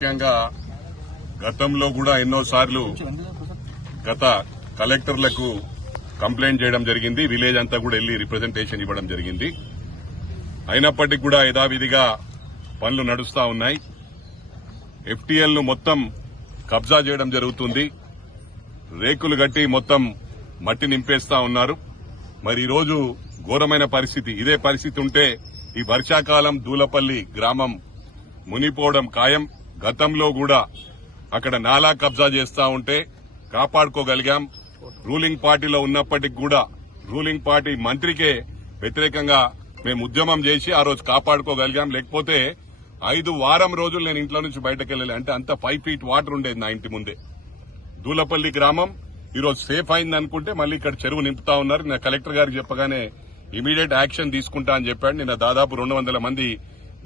ముఖ్యంగా గతంలో కూడా ఎన్నోసార్లు గత కలెక్టర్లకు కంప్లైంట్ చేయడం జరిగింది. విలేజ్ అంతా కూడా వెళ్లి రిప్రజెంటేషన్ ఇవ్వడం జరిగింది. అయినప్పటికీ కూడా యథావిధిగా పనులు నడుస్తా ఉన్నాయి. ఎఫ్టీఎల్ ను మొత్తం కబ్జా చేయడం జరుగుతుంది. రేకులు కట్టి మొత్తం మట్టి నింపేస్తా ఉన్నారు. మరి ఈ రోజు ఘోరమైన పరిస్థితి. ఇదే పరిస్థితి ఉంటే ఈ వర్షాకాలం దూలపల్లి గ్రామం మునిపోవడం ఖాయం. గతంలో కూడా అక్కడ నాలా కబ్జా చేస్తా ఉంటే కాపాడుకోగలిగాం. రూలింగ్ పార్టీలో ఉన్నప్పటికీ కూడా రూలింగ్ పార్టీ మంత్రికే వ్యతిరేకంగా మేము ఉద్యమం చేసి ఆ రోజు కాపాడుకోగలిగాం. లేకపోతే 5 వారం రోజులు నేను ఇంట్లో నుంచి బయటకు వెళ్ళాలి. అంటే అంత 5 ఫీట్ వాటర్ ఉండేది నా ఇంటి ముందే. దూలపల్లి గ్రామం ఈరోజు సేఫ్ అయింది అనుకుంటే మళ్ళీ ఇక్కడ చెరువు నింపుతా ఉన్నారు. నేను కలెక్టర్ గారికి చెప్పగానే ఇమీడియట్ యాక్షన్ తీసుకుంటా అని చెప్పాడు. నిన్న దాదాపు 200 మంది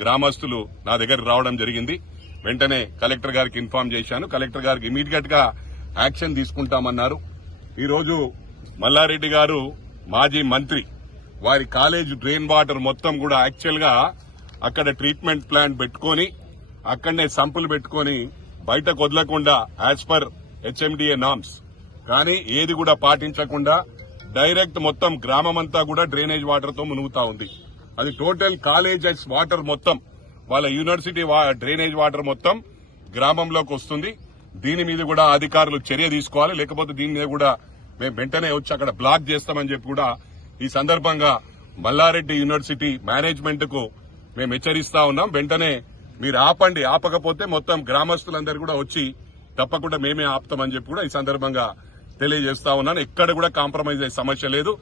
గ్రామస్తులు నా దగ్గర రావడం జరిగింది. వెంటనే కలెక్టర్ గారికి ఇన్ఫార్మ్ చేశాను. కలెక్టర్ గారికి ఇమీడియట్ గా యాక్షన్ తీసుకుంటామన్నారు. ఈ రోజు మల్లారెడ్డి గారు మాజీ మంత్రి వారి కాలేజ్ డ్రైన్ వాటర్ మొత్తం కూడా యాక్చువల్ గా అక్కడ ట్రీట్మెంట్ ప్లాంట్ పెట్టుకుని అక్కడనే సంపులు పెట్టుకుని బయటకు వదలకుండా యాజ్ పర్ హెచ్ఎండిఏ నామ్స్ కానీ ఏది కూడా పాటించకుండా డైరెక్ట్ మొత్తం గ్రామమంతా కూడా డ్రైనేజ్ వాటర్ తో మునుగుతా ఉంది. అది టోటల్ కాలేజెస్ వాటర్ మొత్తం వాళ్ళ యూనివర్సిటీ డ్రైనేజ్ వాటర్ మొత్తం గ్రామంలోకి వస్తుంది. దీని మీద కూడా అధికారులు చర్య తీసుకోవాలి. లేకపోతే దీని మీద కూడా మేము వెంటనే వచ్చి అక్కడ బ్లాక్ చేస్తామని చెప్పి కూడా ఈ సందర్భంగా మల్లారెడ్డి యూనివర్సిటీ మేనేజ్మెంట్ కు మేము హెచ్చరిస్తా ఉన్నాం. వెంటనే మీరు ఆపండి. ఆపకపోతే మొత్తం గ్రామస్తులందరూ కూడా వచ్చి తప్పకుండా మేమే ఆపుతామని చెప్పి కూడా ఈ సందర్భంగా తెలియజేస్తా ఉన్నాను. ఎక్కడ కూడా కాంప్రమైజ్ అయ్యే సమస్య లేదు.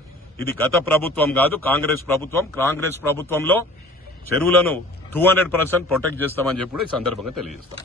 ఇది గత ప్రభుత్వం కాదు, కాంగ్రెస్ ప్రభుత్వం. కాంగ్రెస్ ప్రభుత్వంలో చెరువులను 200% ప్రొటెక్ట్ చేస్తామని చెప్పి కూడా ఈ సందర్భంగా తెలియజేస్తాం.